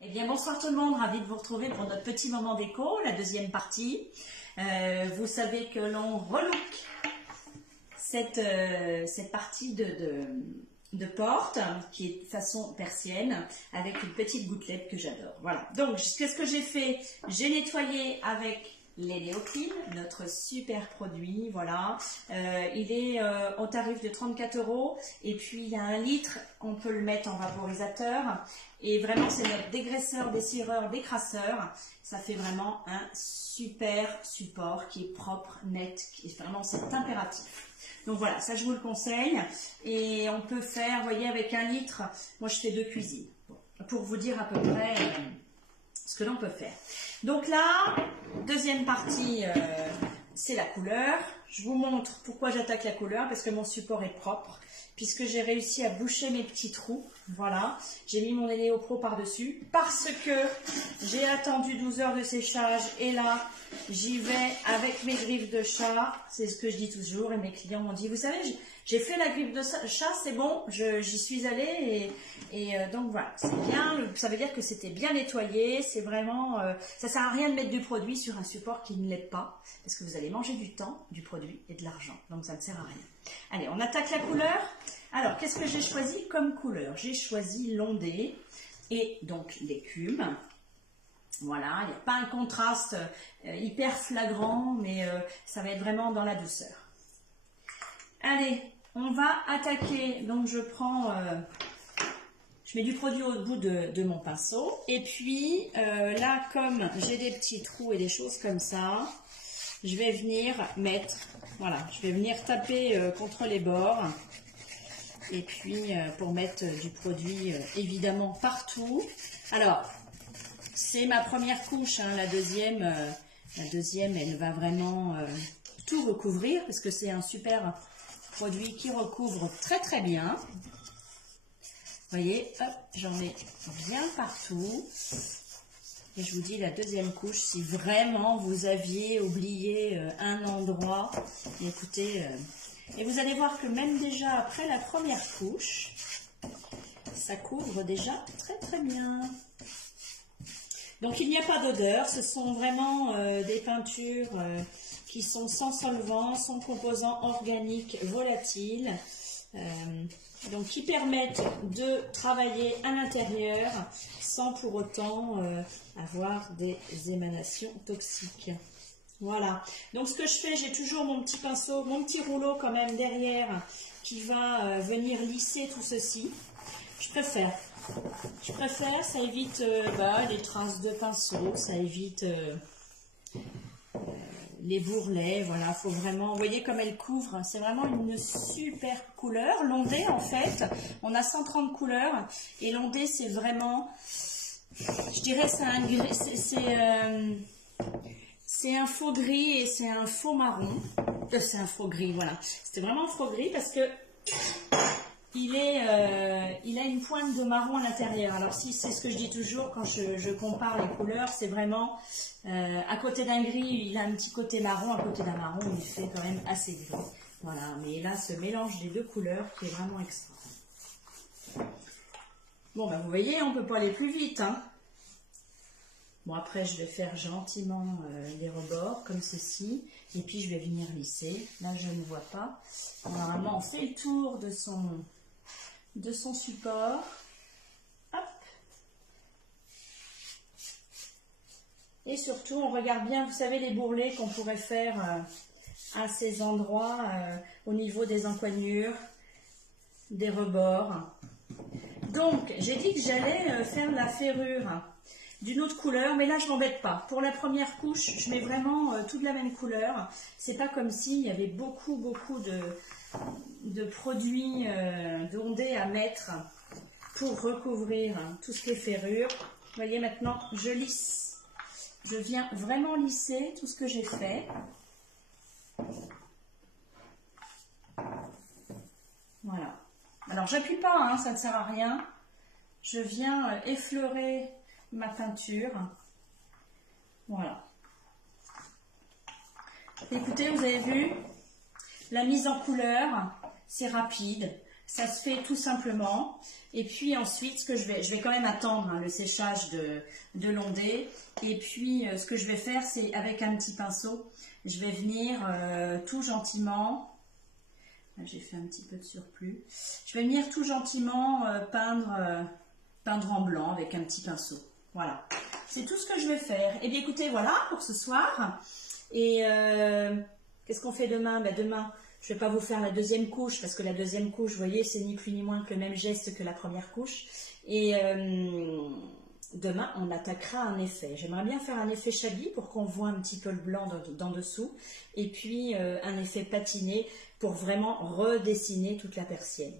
Eh bien, bonsoir tout le monde, ravi de vous retrouver pour notre petit moment déco, la deuxième partie. Vous savez que l'on relook cette partie de porte qui est façon persienne avec une petite gouttelette que j'adore. Voilà, donc qu'est-ce que j'ai fait? J'ai nettoyé avec les Néoclean, notre super produit, voilà. Il est au tarif de 34 € et puis il y a 1 litre, on peut le mettre en vaporisateur et vraiment c'est notre dégraisseur, dessireur, décrasseur. Ça fait vraiment un super support qui est propre, net, et vraiment c'est impératif. Donc voilà, ça je vous le conseille et on peut faire, vous voyez, avec 1 litre, moi je fais 2 cuisines, pour vous dire à peu près ce que l'on peut faire. Donc là, deuxième partie, c'est la couleur. Je vous montre pourquoi j'attaque la couleur, parce que mon support est propre, puisque j'ai réussi à boucher mes petits trous. Voilà, j'ai mis mon Eneopro par-dessus, parce que j'ai attendu 12 heures de séchage, et là, j'y vais avec mes griffes de chat. C'est ce que je dis toujours, et mes clients m'ont dit, vous savez, j'ai fait la griffe de chat, c'est bon, j'y suis allée, et donc voilà, c'est bien, ça veut dire que c'était bien nettoyé, c'est vraiment, ça sert à rien de mettre du produit sur un support qui ne l'est pas, parce que vous allez manger du temps, du produit et de l'argent, donc ça ne sert à rien. Allez, on attaque la couleur. Alors, qu'est-ce que j'ai choisi comme couleur? J'ai choisi l'ondé et donc l'écume. Voilà, il n'y a pas un contraste hyper flagrant, mais ça va être vraiment dans la douceur. Allez, on va attaquer. Donc je prends, je mets du produit au bout de mon pinceau. Et puis là, comme j'ai des petits trous et des choses comme ça, je vais venir mettre, voilà, je vais venir taper contre les bords. Et puis pour mettre du produit évidemment partout. Alors, c'est ma première couche, hein, la deuxième elle va vraiment tout recouvrir parce que c'est un super produit qui recouvre très très bien. Vous voyez, hop, j'en mets bien partout. Et je vous dis la deuxième couche, si vraiment vous aviez oublié un endroit, écoutez, et vous allez voir que même déjà après la première couche, ça couvre déjà très très bien. Donc il n'y a pas d'odeur, ce sont vraiment des peintures qui sont sans solvant, sans composants organiques volatiles, donc qui permettent de travailler à l'intérieur sans pour autant avoir des émanations toxiques. Voilà, donc ce que je fais, j'ai toujours mon petit pinceau, mon petit rouleau quand même derrière qui va venir lisser tout ceci. Je préfère, ça évite les traces de pinceau, ça évite les bourrelets, voilà, faut vraiment, vous voyez comme elle couvre, c'est vraiment une super couleur. L'ondé en fait, on a 130 couleurs et l'ondé c'est vraiment, je dirais c'est un gris, c'est un faux gris et c'est un faux marron. C'est un faux gris, voilà. C'était vraiment un faux gris parce que il a une pointe de marron à l'intérieur. Alors si c'est ce que je dis toujours quand je compare les couleurs, c'est vraiment à côté d'un gris, il a un petit côté marron, à côté d'un marron, il fait quand même assez gris. Voilà, mais là, ce mélange des deux couleurs qui est vraiment extra. Bon, ben vous voyez, on peut pas aller plus vite, hein. Bon, après, je vais faire gentiment les rebords, comme ceci. Et puis, je vais venir lisser. Là, je ne vois pas. Normalement, on fait le tour de son support. Hop. Et surtout, on regarde bien, vous savez, les bourrelets qu'on pourrait faire à ces endroits, au niveau des encoignures, des rebords. Donc, j'ai dit que j'allais faire la ferrure d'une autre couleur, mais là je m'embête pas. Pour la première couche, je mets vraiment toute la même couleur. C'est pas comme s'il y avait beaucoup de produits d'ondés à mettre pour recouvrir tout ce qui est ferrure. Vous voyez, maintenant je lisse. Je viens vraiment lisser tout ce que j'ai fait. Voilà. Alors j'appuie pas, hein, ça ne sert à rien. Je viens effleurer ma peinture. Voilà. Écoutez, vous avez vu, la mise en couleur, c'est rapide, Ça se fait tout simplement. Et puis ensuite, ce que je vais quand même attendre hein, le séchage de l'ondée. Et puis, ce que je vais faire, c'est avec un petit pinceau, je vais venir tout gentiment. J'ai fait un petit peu de surplus. Je vais venir tout gentiment peindre en blanc avec un petit pinceau. Voilà. C'est tout ce que je vais faire. Et bien écoutez, voilà pour ce soir. Et qu'est-ce qu'on fait demain? Ben, demain, je ne vais pas vous faire la deuxième couche parce que la deuxième couche, vous voyez, c'est ni plus ni moins que le même geste que la première couche. Et demain, on attaquera un effet. J'aimerais bien faire un effet chablis pour qu'on voit un petit peu le blanc d'en dessous. Et puis un effet patiné pour vraiment redessiner toute la persienne.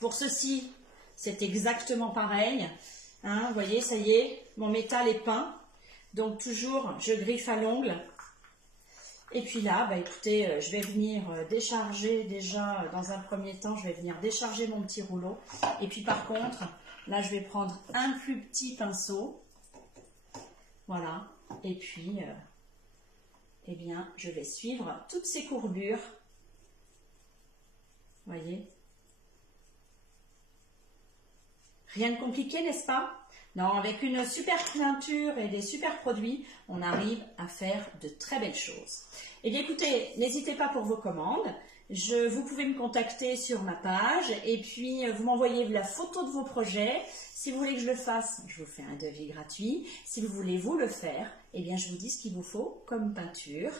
Pour ceci, c'est exactement pareil. Hein, vous voyez, ça y est, mon métal est peint. Donc toujours, je griffe à l'ongle. Et puis là, bah, écoutez, je vais venir décharger déjà, dans un premier temps, je vais venir décharger mon petit rouleau. Et puis par contre, là, je vais prendre un plus petit pinceau. Voilà. Et puis, eh bien, je vais suivre toutes ces courbures. Vous voyez? Rien de compliqué, n'est-ce pas? Non, avec une super peinture et des super produits, on arrive à faire de très belles choses. Et bien écoutez, n'hésitez pas pour vos commandes. Vous pouvez me contacter sur ma page et puis vous m'envoyez la photo de vos projets. Si vous voulez que je le fasse, je vous fais un devis gratuit. Si vous voulez vous le faire, eh bien je vous dis ce qu'il vous faut comme peinture,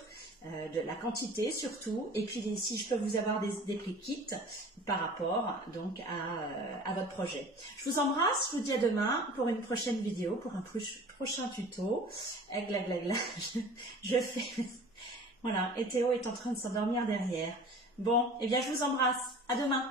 de la quantité surtout, et puis si je peux vous avoir des prix kits par rapport donc à votre projet. Je vous embrasse, je vous dis à demain pour une prochaine vidéo, pour un prochain tuto. Gla, je fais... Voilà, et Théo est en train de s'endormir derrière. Bon, eh bien je vous embrasse, à demain.